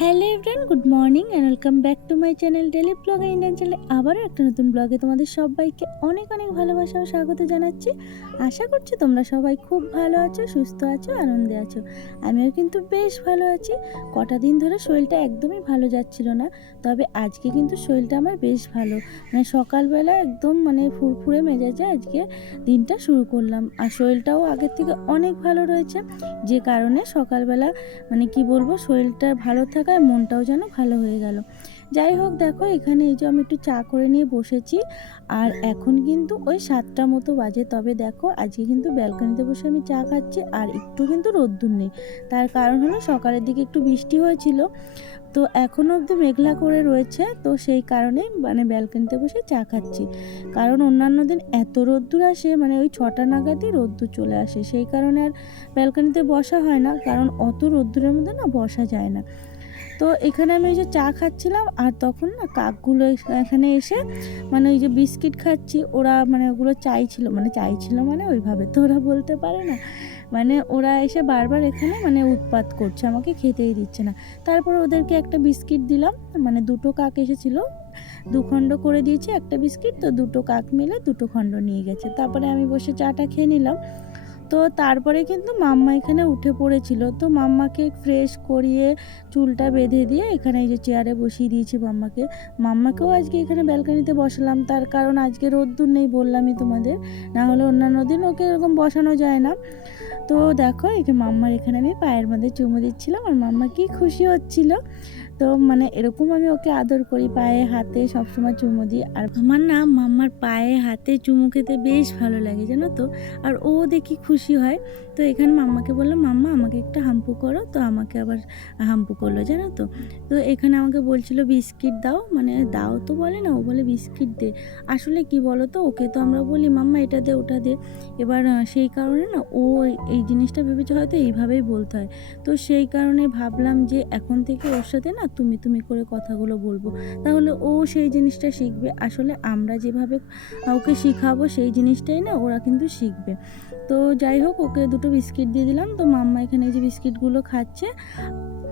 Hello everyone, good morning and welcome back to my channel daily blog Indian চ্যানেলে আবারও একটা নতুন ব্লগে তোমাদের সবাইকে অনেক অনেক ভালোবাসা ও স্বাগত জানাচ্ছি। আশা করছি তোমরা সবাই খুব ভালো আছো, সুস্থ আছো, আনন্দে আছো। আমিও কিন্তু বেশ ভালো আছি। কটা দিন ধরে শরীরটা একদমই ভালো যাচ্ছিল না, তবে আজকে কিন্তু শরীরটা আমার বেশ ভালো। সকালবেলা একদম ফুরফুরে মেজাজে আজকে দিনটা শুরু করলাম, আর শরীরটাও আগের থেকে অনেক ভালো রয়েছে, যে কারণে সকালবেলা কি বলবো, শরীরটা ভালো থাকায় মনটাও যেন ভালো হয়ে গেল। যাই হোক, দেখো এখানে এই যে আমি একটু চা করে নিয়ে বসেছি, আর এখন কিন্তু ওই 7টা মতো বাজে। তবে দেখো আজকে কিন্তু ব্যালকনিতে বসে আমি চা খাচ্ছি, আর একটু কিন্তু রোদ্দুর নেই। তার কারণ হলো সকালের দিকে একটু বৃষ্টি হয়েছিল, তো এখনও অবধি মেঘলা করে রয়েছে, তো সেই কারণেই ব্যালকনিতে বসে চা খাচ্ছি। কারণ অন্যান্য দিন এত রোদ্দুর আসে, ওই 6টা নাগাদই রোদ্দুর চলে আসে, সেই কারণে আর ব্যালকনিতে বসা হয় না, কারণ অত রোদ্দুরের মধ্যে না বসা যায় না। তো এখানে আমি ওই যে চা খাচ্ছিলাম, আর তখন না কাকগুলো এখানে এসে ওই যে বিস্কিট খাচ্ছি, ওরা ওগুলো চাইছিল, ওইভাবে তো ওরা বলতে পারে না, ওরা এসে বারবার এখানে উৎপাত করছে, আমাকে খেতেই দিচ্ছে না। তারপর ওদেরকে একটা বিস্কিট দিলাম, দুটো কাক এসেছিলো, 2 খণ্ড করে দিয়েছি একটা বিস্কিট, তো দুটো কাক মিলে 2 খণ্ড নিয়ে গেছে। তারপরে আমি বসে চাটা খেয়ে নিলাম। তো তারপরে কিন্তু মাম্মা এখানে উঠে পড়েছিল, তো মাম্মাকে ফ্রেশ করিয়ে চুলটা বেঁধে দিয়ে এখানে এই যে চেয়ারে বসিয়ে দিয়েছি মাম্মাকেও আজকে এখানে ব্যালকনিতে বসালাম, তার কারণ আজকে রোদ্দুর নেই, বললামই তোমাদের, না হলে অন্যান্য দিন ওকে এরকম বসানো যায় না। তো দেখো এই যে মাম্মার এখানে আমি পায়ের মধ্যে চুমু দিচ্ছিলাম, আর মাম্মা কি খুশি হচ্ছিল। তো এরকম আমি ওকে আদর করি, পায়ে হাতে সবসময় চুমু দিই, আর আমার না মাম্মার পায়ে হাতে চুমু খেতে বেশ ভালো লাগে, জানো তো। আর ও দেখি খুশি হয়। তো এখানে মাম্মাকে বললাম, মাম্মা আমাকে একটা হাম্পু করো, তো আমাকে আবার হাম্পু করলো, জানো তো। তো এখানে আমাকে বলছিল বিস্কিট দাও, দাও তো বলে না, ও বলে বিস্কিট দে। আসলে কি বলো তো, ওকে তো আমরা বলি মাম্মা এটা দে ওটা দে, এবার সেই কারণে না ও এই জিনিসটা ভেবেছে হয়তো এইভাবেই বলতে হয়। তো সেই কারণে ভাবলাম যে এখন থেকে ওর সাথে না তুমি তুমি করে কথাগুলো বলবো, তাহলে ও সেই জিনিসটা শিখবে। আসলে আমরা যেভাবে ওকে শিখাবো সেই জিনিসটাই না ওরা কিন্তু শিখবে। তো যাই হোক, ওকে দুটো বিস্কিট দিয়ে দিলাম, তো মাম্মা এখানে এই যে বিস্কিটগুলো খাচ্ছে।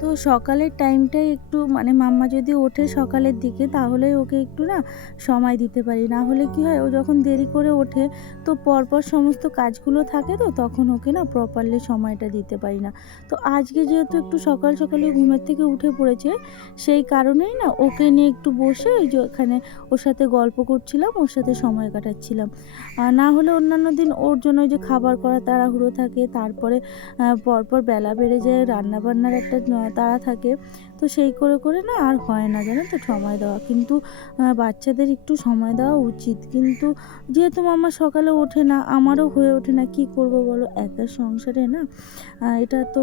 তো সকালের টাইমটাই একটু মাম্মা যদি ওঠে সকালের দিকে, তাহলে ওকে একটু না সময় দিতে পারি, না হলে কি হয়, ও যখন দেরি করে ওঠে তো পরপর সমস্ত কাজগুলো থাকে, তো তখন ওকে না প্রপারলি সময়টা দিতে পারি না। তো আজকে যেহেতু একটু সকাল সকালে ঘুমের থেকে উঠে পড়েছে, সেই কারণেই না ওকে নিয়ে একটু বসে ওই যে ওখানে ওর সাথে গল্প করছিলাম, ওর সাথে সময় কাটাচ্ছিলাম। না হলে অন্যান্য দিন ওর জন্য ওই যে খাবার করা তাড়াহুড়ো থাকে, তারপরে পরপর বেলা বেড়ে যায়, রান্নাবান্নার একটা তাড়া থাকে, তো সেই করে করে না আর হয় না, জানো তো, সময় দেওয়া। কিন্তু বাচ্চাদের একটু সময় দেওয়া উচিত, কিন্তু যেহেতু মাম্মা সকালে ওঠে না, আমারও হয়ে ওঠে না, কি করব বলো, একা সংসারে না এটা তো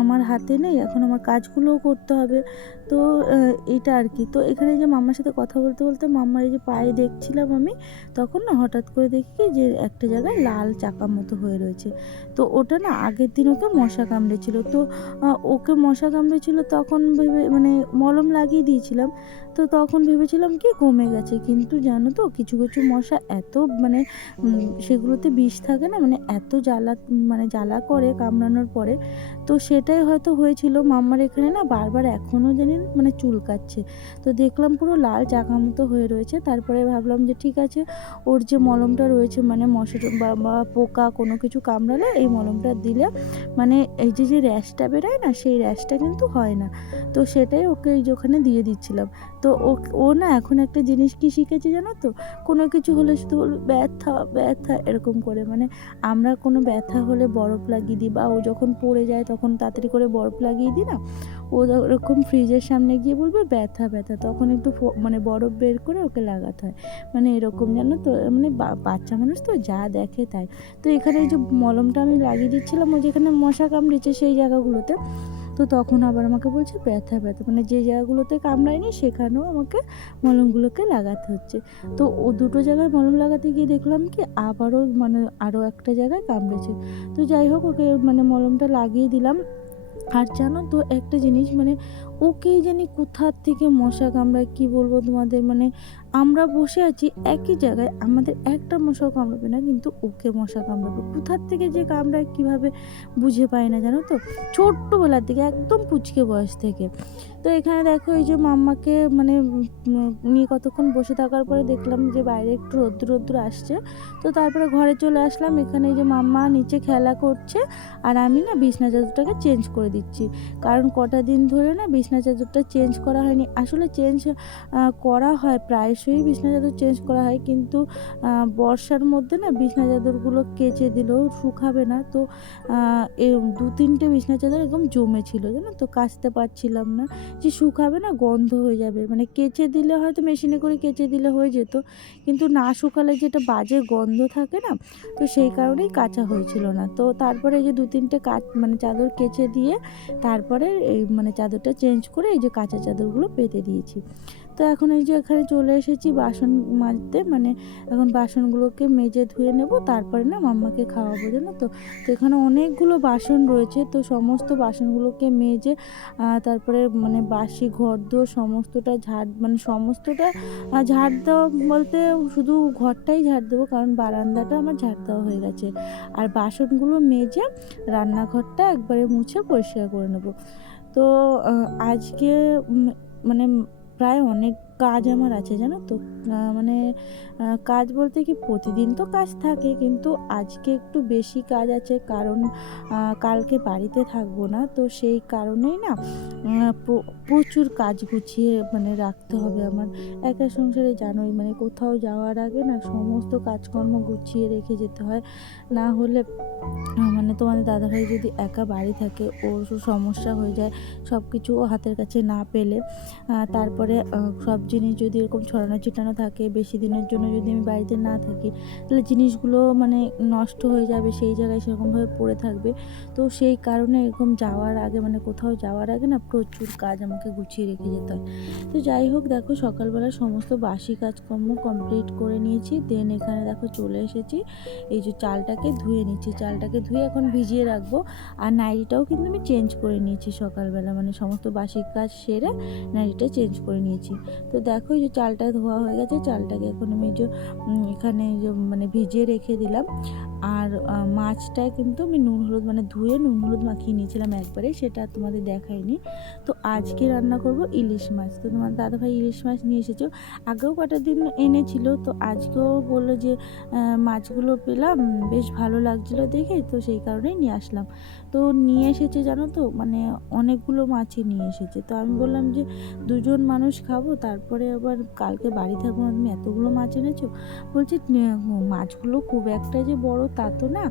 আমার হাতে নেই, এখন আমার কাজগুলোও করতে হবে। তো এটা আর কি। তো এখানে যে মাম্মার সাথে কথা বলতে বলতে মাম্মার এই যে পায়ে দেখছিলাম আমি, তখন না হঠাৎ করে দেখি কি যে একটা জায়গায় লাল চাকা মতো হয়ে রয়েছে। তো ওটা না আগের দিন ওকে মশা কামড়েছিল, তো ওকে মশা কামড়েছিল, তখন ভেবে মলম লাগিয়ে দিয়েছিলাম। তো তখন ভেবেছিলাম কি কমে গেছে, কিন্তু জানো তো কিছু কিছু মশা এত সেগুলোতে বিষ থাকে না, এত জ্বালা জ্বালা করে কামড়ানোর পরে। তো সেটাই হয়তো হয়েছিল মাম্মার এখানে না, বারবার এখনও জানি চুলকাচ্ছে। তো দেখলাম পুরো লাল চাকা মতো হয়ে রয়েছে। তারপরে ভাবলাম যে ঠিক আছে, ওর যে মলমটা রয়েছে, মশা বা পোকা কোনো কিছু কামড়ালে এই মলমটা দিলে এই যে র্যাশটা বেরোয় না, সেই র্যাশটা কিন্তু হয় না। তো সেটাই ওকে এই যে ওখানে দিয়ে দিচ্ছিলাম। তো ও না এখন একটা জিনিস কি শিখেছে জানো তো, কোনো কিছু হলে শুধু বলবে ব্যথা ব্যথা এরকম করে, আমরা কোনো ব্যথা হলে বরফ লাগিয়ে দিই, বা ও যখন পড়ে যায় তখন তাড়াতাড়ি করে বরফ লাগিয়ে দিই না, ও ওরকম ফ্রিজের সামনে গিয়ে বলবে ব্যথা ব্যথা, তখন একটু বরফ বের করে ওকে লাগাতে হয়, এরকম জানো তো, বাচ্চা মানুষ তো যা দেখে তাই। তো এখানে এই যে মলমটা আমি লাগিয়ে দিচ্ছিলাম ও যেখানে মশা কামড়েছে সেই জায়গাগুলোতে, তো তখন আবার আমাকে বলছে ব্যথা ব্যথা, যে জায়গাগুলোতে কামড়ায়নি সেখানেও আমাকে মলমগুলোকে লাগাতে হচ্ছে। তো ও দুটো জায়গায় মলম লাগাতে গিয়ে দেখলাম কি আবারও আরও একটা জায়গায় কামড়েছে। তো যাই হোক, ওকে মলমটা লাগিয়ে দিলাম। আর জানো তো একটা জিনিস, ওকেই জানি কোথার থেকে মশা কামড়ায়, কি বলবো তোমাদের, মানে আমরা বসে আছি একই জায়গায়, আমাদের একটা মশাও কামড়াবে না, কিন্তু ওকে মশা কামড়াবে। কোথার থেকে যে কামড়ায় কীভাবে বুঝে পাই না, জানো তো, ছোট্টবেলার থেকে একদম পুচকে বয়স থেকে। তো এখানে দেখো এই যে মাম্মাকে মানে নিয়ে কতক্ষণ বসে থাকার পরে দেখলাম যে বাইরে একটু রোদ্দুর রোদ্দুর আসছে। তো তারপরে ঘরে চলে আসলাম। এখানে এই যে মাম্মা নিচে খেলা করছে আর আমি না বিছনা চাদরটাকে চেঞ্জ করে দিচ্ছি, কারণ কটা দিন ধরে না বিছনা চাদরটা চেঞ্জ করা হয়নি। আসলে চেঞ্জ করা হয়, প্রায়শই বিছনা চাদর চেঞ্জ করা হয়, কিন্তু বর্ষার মধ্যে না বিছনা চাদরগুলো কেচে দিলেও শুকাবে না। তো এই 2-3টে বিছনা চাদর একদম জমে ছিল, জানো তো, কাচতে পারছিলাম না, যে শুকাবে না, গন্ধ হয়ে যাবে। মানে কেচে দিলে হয়তো মেশিনে করে কেচে দিলে হয়ে যেত, কিন্তু না শুকালে যেটা বাজে গন্ধ থাকে না, তো সেই কারণেই কাচা হয়েছিল না। তো তারপরে এই যে 2-3টে মানে চাদর কেচে দিয়ে তারপরে এই মানে চাদরটা চেঞ্জ করে এই যে কাঁচা চাদরগুলো পেতে দিয়েছি। তো এখন এই যে এখানে চলে এসেছি বাসন মাজতে, মানে এখন বাসনগুলোকে মেজে ধুয়ে নেব, তারপরে না মাম্মাকে খাওয়াবো, জানো তো। তো এখানে অনেকগুলো বাসন রয়েছে, তো সমস্ত বাসনগুলোকে মেজে তারপরে মানে বাসি ঘরদোর সমস্তটা মানে সমস্তটা ঝাড় দেওয়া বলতে শুধু ঘরটাই ঝাড় দেবো, কারণ বারান্দাটা আমার ঝাড় দেওয়া হয়ে গেছে। আর বাসনগুলো মেজে রান্নাঘরটা একবারে মুছে পরিষ্কার করে নেব। তো আজকে মানে প্রায় অনেক কাজ আমার আছে, জানো তো। মানে কাজ বলতে কি, প্রতিদিন তো কাজ থাকে, কিন্তু আজকে একটু বেশি কাজ আছে, কারণ কালকে বাড়িতে থাকবো না। তো সেই কারণেই না প্রচুর কাজ গুছিয়ে মানে রাখতে হবে আমার। একা সংসারে জানোই, মানে কোথাও যাওয়ার আগে না সমস্ত কাজকর্ম গুছিয়ে রেখে যেতে হয়, না হলে মানে তোমাদের দাদাভাই যদি একা বাড়ি থাকে ওর সমস্যা হয়ে যায়, সব কিছু ও হাতের কাছে না পেলে। তারপরে সব জিনিস যদি এরকম ছড়ানো ছিটানো থাকে, বেশি দিনের জন্য যদি আমি বাড়িতে না থাকি, তাহলে জিনিসগুলো মানে নষ্ট হয়ে যাবে, সেই জায়গায় সেরকমভাবে পড়ে থাকবে। তো সেই কারণে এরকম যাওয়ার আগে, মানে কোথাও যাওয়ার আগে না প্রচুর কাজ আমাকে গুছিয়ে রেখে যেতে হয়। তো যাই হোক, দেখো সকালবেলা সমস্ত বাসি কাজকর্ম কমপ্লিট করে নিয়েছি। দেন এখানে দেখো চলে এসেছি, এই যে চালটাকে ধুয়ে নিচ্ছি, চালটাকে ধুয়ে এখন ভিজিয়ে রাখবো। আর নাইটিটাও কিন্তু আমি চেঞ্জ করে নিয়েছি সকালবেলা, মানে সমস্ত বাসি কাজ সেরে নাইটিটা চেঞ্জ করে নিয়েছি। তো দেখো এই যে চালটা ধোয়া হয়ে গেছে, চালটাকে এখন আমি যে এখানে যে মানে ভিজিয়ে রেখে দিলাম। আর মাছটা কিন্তু আমি নুন হলুদ মানে ধুয়ে নুন হলুদ মাখিয়ে নিয়েছিলাম একবারে, সেটা তোমাদের দেখাইনি। তো আজকে রান্না করব ইলিশ মাছ। তো তোমার দাদাভাই ইলিশ মাছ নিয়ে এসেছো, আগেও কটা দিন এনেছিল, তো আজকেও বললো যে মাছগুলো পেলাম, বেশ ভালো লাগছিলো দেখে, তো সেই কারণেই নিয়ে আসলাম। তো নিয়ে এসেছে, জানো তো, মানে অনেকগুলো মাছই নিয়ে এসেছে। তো আমি বললাম যে 2জন মানুষ খাবো, তারপরে আবার কালকে বাড়ি থাকবো, তুমি এতগুলো মাছ এনেছো। বলছি মাছগুলো খুব একটা যে বড় তা তো না,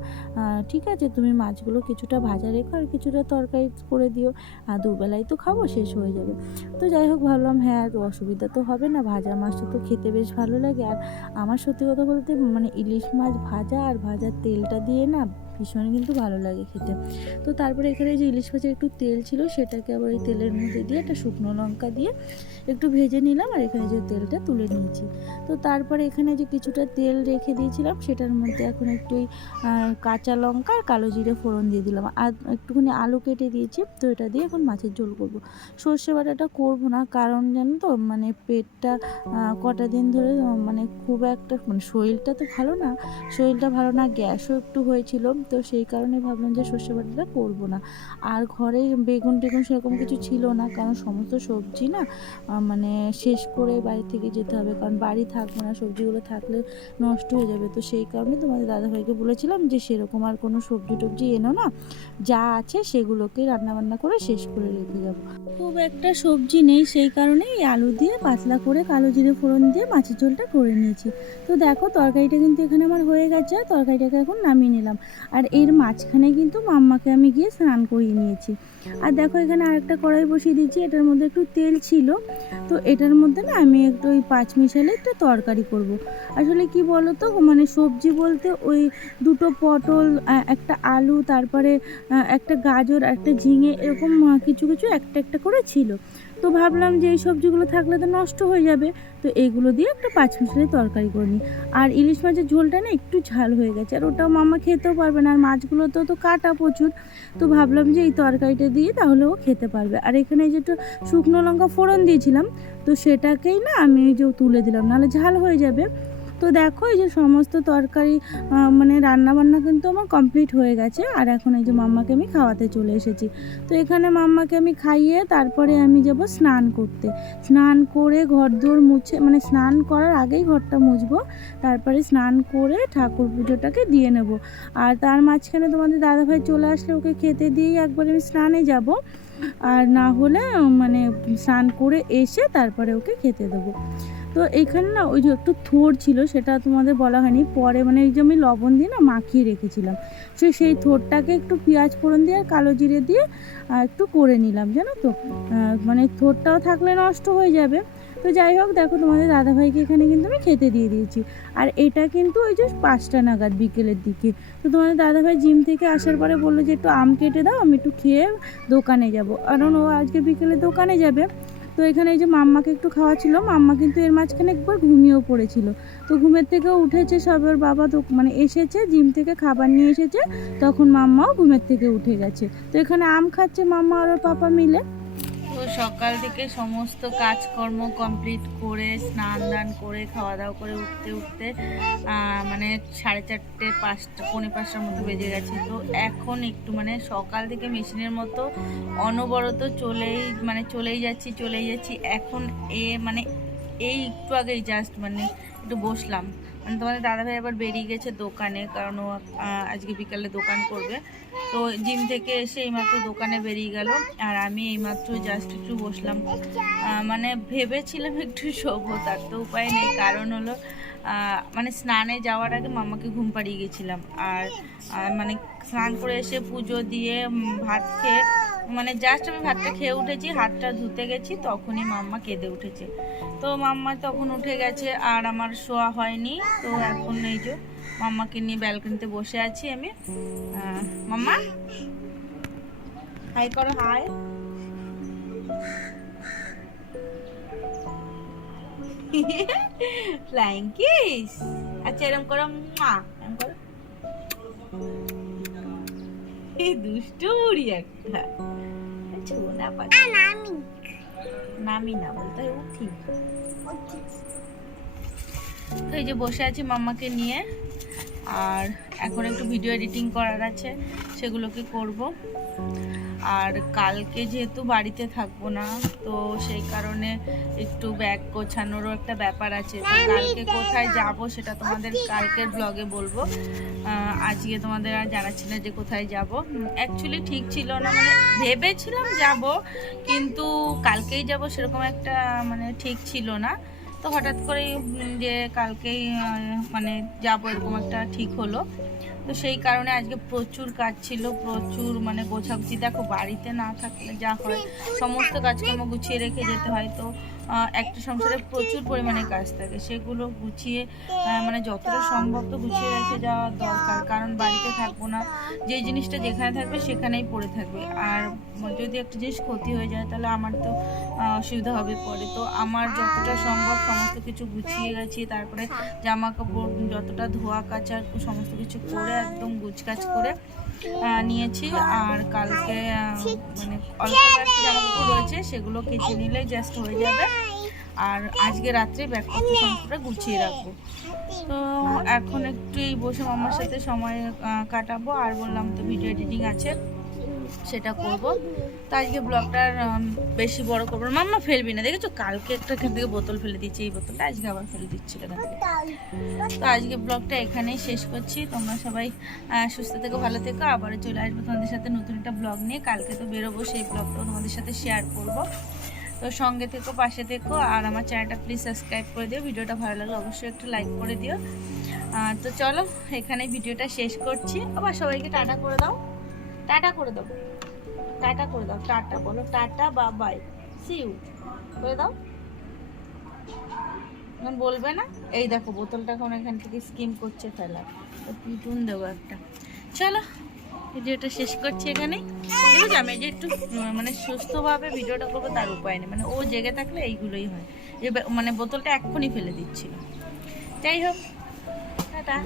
ঠিক আছে তুমি মাছগুলো কিছুটা ভাজা রেখো আর কিছুটা তরকারি করে দিও, আর দুবেলাই তো খাবো, শেষ হয়ে যাবে। তো যাই হোক, ভাবলাম হ্যাঁ অসুবিধা তো হবে না, ভাজা মাছটা তো খেতে বেশ ভালো লাগে। আর আমার সত্যি কথা বলতে মানে ইলিশ মাছ ভাজা আর ভাজার তেলটা দিয়ে না ভীষণ কিন্তু ভালো লাগে খেতে। তো তারপরে এখানে যে ইলিশ মাছের একটু তেল ছিল, সেটাকে আবার এই তেলের মধ্যে দিয়ে একটা শুকনো লঙ্কা দিয়ে একটু ভেজে নিলাম, আর এখানে যে তেলটা তুলে নিয়েছি। তো তারপরে এখানে যে কিছুটা তেল রেখে দিয়েছিলাম, সেটার মধ্যে এখন একটু কাঁচা লঙ্কা আর কালো জিরে ফোড়ন দিয়ে দিলাম, আর একটুখানি আলু কেটে দিয়েছি। তো এটা দিয়ে এখন মাছের ঝোল করব। সর্ষে বাটাটা করব না, কারণ জানো তো মানে পেটটা কটা দিন ধরে মানে খুব একটা মানে শরীরটা তো ভালো না, শরীরটা ভালো না, গ্যাসও একটু হয়েছিল, তো সেই কারণে ভাবলাম যে সর্ষে বাটাটা করব না। আর ঘরে বেগুন টেগুন সেরকম কিছু ছিল না, কারণ সমস্ত সবজি না মানে শেষ করে বাড়ি থেকে যেতে হবে, কারণ বাড়ি থাকবো না, সবজিগুলো থাকলে নষ্ট হয়ে যাবে। তো সেই কারণে তোমাদের দাদাভাইকে বলেছিলাম যে সেরকম আর কোনো সবজি টবজি এনো না, যা আছে সেগুলোকে রান্নাবান্না করে শেষ করে রেখে যাবো। খুব একটা সবজি নেই, সেই কারণে এই আলু দিয়ে পাতলা করে কালো জিরে ফোড়ন দিয়ে মাছের ঝোলটা করে নিয়েছি। তো দেখো তরকারিটা কিন্তু এখানে আমার হয়ে গেছে, তরকারিটাকে এখন নামিয়ে নিলাম। আর এর মাঝখানে কিন্তু মাম্মাকে আমি গিয়ে স্নান করিয়ে নিয়েছি। আর দেখো এখানে আরেকটা কড়াই বসিয়ে দিয়েছি, এটার মধ্যে একটু তেল ছিল। তো এটার মধ্যে না আমি একটু ওই 5 মিশালে একটা তরকারি করব। আসলে কি বলো তো, মানে সবজি বলতে ওই 2টো পটল, একটা আলু, তারপরে একটা গাজর, একটা ঝিঙে, এরকম কিছু কিছু একটা একটা করে ছিল। তো ভাবলাম যে এই সবজিগুলো থাকলে তো নষ্ট হয়ে যাবে, তো এইগুলো দিয়ে একটা পাঁচমিশালি তরকারি করে নিই। আর ইলিশ মাছের ঝোলটা না একটু ঝাল হয়ে গেছে, আর ওটাও মাম্মা খেতেও পারবে না, আর মাছগুলো তো কাটা প্রচুর। তো ভাবলাম যে এই তরকারিটা দিয়ে তাহলে ও খেতে পারবে। আর এখানে যে একটু শুকনো লঙ্কা ফোড়ন দিয়েছিলাম, তো সেটাকেই না আমি এই যে তুলে দিলাম, নাহলে ঝাল হয়ে যাবে। তো দেখো এই যে সমস্ত তরকারি মানে রান্নাবান্না কিন্তু আমার কমপ্লিট হয়ে গেছে। আর এখন এই যে মাম্মাকে আমি খাওয়াতে চলে এসেছি। তো এখানে মাম্মাকে আমি খাইয়ে তারপরে আমি যাব স্নান করতে। স্নান করে ঘর দোর মুছে, মানে স্নান করার আগেই ঘরটা মুছবো, তারপরে স্নান করে ঠাকুর পুজোটাকে দিয়ে নেব। আর তার মাঝখানে তোমাদের দাদাভাই চলে আসলে ওকে খেতে দিয়েই একবার আমি স্নানে যাব, আর না হলে মানে স্নান করে এসে তারপরে ওকে খেতে দেবো। তো এইখানে না ওই যে একটু থোড় ছিল, সেটা তোমাদের বলা হয়নি, পরে মানে এই যে আমি লবণ দিয়ে না মাখিয়ে রেখেছিলাম, সেই থোড়টাকে একটু পেঁয়াজ ফোড়ন দিয়ে আর কালো জিরে দিয়ে একটু করে নিলাম, জানো তো। মানে থোড়টাও থাকলে নষ্ট হয়ে যাবে। তো যাই হোক, দেখো তোমাদের দাদাভাইকে এখানে কিন্তু আমি খেতে দিয়ে দিয়েছি। আর এটা কিন্তু ওই যে 5টা নাগাদ বিকেলের দিকে। তো তোমাদের দাদাভাই জিম থেকে আসার পরে বললো যে একটু আম কেটে দাও, আমি একটু খেয়ে দোকানে যাব, কারণ ও আজকে বিকেলে দোকানে যাবে। তো এখানে এই যে মাম্মাকে একটু খাওয়াচ্ছিল, মাম্মা কিন্তু এর মাঝখানে একবার ঘুমিয়েও পড়েছিল। তো ঘুমের থেকেও উঠেছে সবে, ওর বাবা তো মানে এসেছে জিম থেকে খাবার নিয়ে এসেছে, তখন মাম্মাও ঘুমের থেকে উঠে গেছে। তো এখানে আম খাচ্ছে মাম্মা আর ওর পাপা মিলে। তো সকাল থেকে সমস্ত কাজকর্ম কমপ্লিট করে স্নান দান করে খাওয়া দাওয়া করে উঠতে উঠতে মানে 4:30 5টা পৌনে 5টার মতো বেজে গেছে। তো এখন একটু মানে সকাল থেকে মেশিনের মতো অনবরত চলেই যাচ্ছি। এখন মানে এই একটু আগেই জাস্ট মানে একটু বসলাম, মানে তোমাদের দাদাভাই আবার বেরিয়ে গেছে দোকানে, কারণ ও আজকে বিকালে দোকান করবে। তো জিম থেকে এসে এইমাত্র দোকানে বেরিয়ে গেল, আর আমি এইমাত্র জাস্ট একটু বসলাম। মানে ভেবেছিলাম একটু শোবো, তার তো উপায় নেই, কারণ হলো মানে স্নানে যাওয়ার আগে মাম্মাকে ঘুম পাড়িয়ে গেছিলাম। আর মানে স্নান করে এসে পুজো দিয়ে ভাত খেয়ে, মানে জাস্ট আমি ভাতটা খেয়ে উঠেছি, হাতটা ধুতে গেছি, তখনই মাম্মা কেঁদে উঠেছে। তো মাম্মা তখন উঠে গেছে আর আমার শোয়া হয়নি। তো এখন এই যে মাম্মাকে নিয়ে ব্যালকনিতে বসে আছি আমি। মাম্মা হাই করো, হাই। Flying kiss. আচ্ছা এরকম করো, মা এরকম করো। এই দুষ্টু বুড়ি একটা। ছোনা পাখি। নামি না বলতে উঠি। তো এই যে বসে আছি মাম্মাকে নিয়ে, আর এখন একটু ভিডিও এডিটিং করার আছে, সেগুলোকে করব। আর কালকে যেহেতু বাড়িতে থাকবো না, তো সেই কারণে একটু ব্যাগ গোছানোরও একটা ব্যাপার আছে। তো কালকে কোথায় যাব সেটা তোমাদের কালকের ব্লগে বলবো। আজকে তোমাদের আর জানাচ্ছি না যে কোথায় যাব। অ্যাকচুয়ালি ঠিক ছিল না, মানে ভেবেছিলাম যাব, কিন্তু কালকেই যাব সেরকম একটা মানে ঠিক ছিল না। তো হঠাৎ করেই যে কালকেই মানে যাব এরকম একটা ঠিক হলো। তো সেই কারণে আজকে প্রচুর কাজ ছিল, প্রচুর মানে গোছাগুছি। দেখো বাড়িতে না থাকলে যা হয়, সমস্ত কাজকর্ম গুছিয়ে রেখে যেতে হয়। তো একটা সংসারে প্রচুর পরিমাণে কাজ থাকে, সেগুলো গুছিয়ে মানে যতটা সম্ভব তো গুছিয়ে রেখে যাওয়া দরকার, কারণ বাড়িতে থাকবো না, যে জিনিসটা যেখানে থাকবে সেখানেই পড়ে থাকবে। আর যদি একটা জিনিস ক্ষতি হয়ে যায় তাহলে আমার তো অসুবিধা হবে পরে। তো আমার যতটা সম্ভব সমস্ত কিছু গুছিয়ে গেছি, তারপরে জামা কাপড় যতটা ধোয়া কাচা সমস্ত কিছু করে একদম গুছগাছ করে নিয়েছি। আর কালকে মানে অল্প কয়েকটা জামা কাপড় রয়েছে, সেগুলো কেচে নিলে জাস্ট হয়ে যাবে। আর আজকে রাত্রে ব্যাগপত্র সমস্তটা গুছিয়ে রাখবো। তো এখন একটু এই বসে মামার সাথে সময় কাটাবো, আর বললাম তো ভিডিও এডিটিং আছে, সেটা করব। তো আজকে ব্লগটা বেশি বড় করবো না। মাম্মা ফেলবি না, দেখেছো কালকে একটা এখান থেকে বোতল ফেলে দিচ্ছি, এই বোতলটা আজকে আবার ফেলে দিচ্ছি। তো আজকে ব্লগটা এখানেই শেষ করছি। তোমরা সবাই সুস্থ থেকো, ভালো থেকো। আবারও চলে আসবো তোমাদের সাথে নতুন একটা ব্লগ নিয়ে। কালকে তো বেরোবো, সেই ব্লগটাও তোমাদের সাথে শেয়ার করব। তো সঙ্গে থেকো, পাশে থেকো, আর আমার চ্যানেলটা প্লিজ সাবস্ক্রাইব করে দিও। ভিডিওটা ভালো লাগলে অবশ্যই একটু লাইক করে দিও। তো চলো এখানে ভিডিওটা শেষ করছি। আবার সবাইকে টাটা করে দাও, টাটা করে দাও, টাটা করে দাও, টাটা বলো, টাটা বা বাই, সি ইউ করে দাও। এখন বলবে না? এই দেখো বোতলটা এখন এখান থেকে স্কিম করছে ফেলার, তো পিটুন দেবো একটা। চলো। ভিডিওটা শেষ করছি এখানে। দেখো আমি যে একটু মানে সুস্থভাবে ভিডিওটা করবো তার উপায় নেই, মানে ও জেগে থাকলে এইগুলোই হয়, যে মানে বোতলটা এক্ষুনি ফেলে দিচ্ছিল। যাই হোক, টাটা।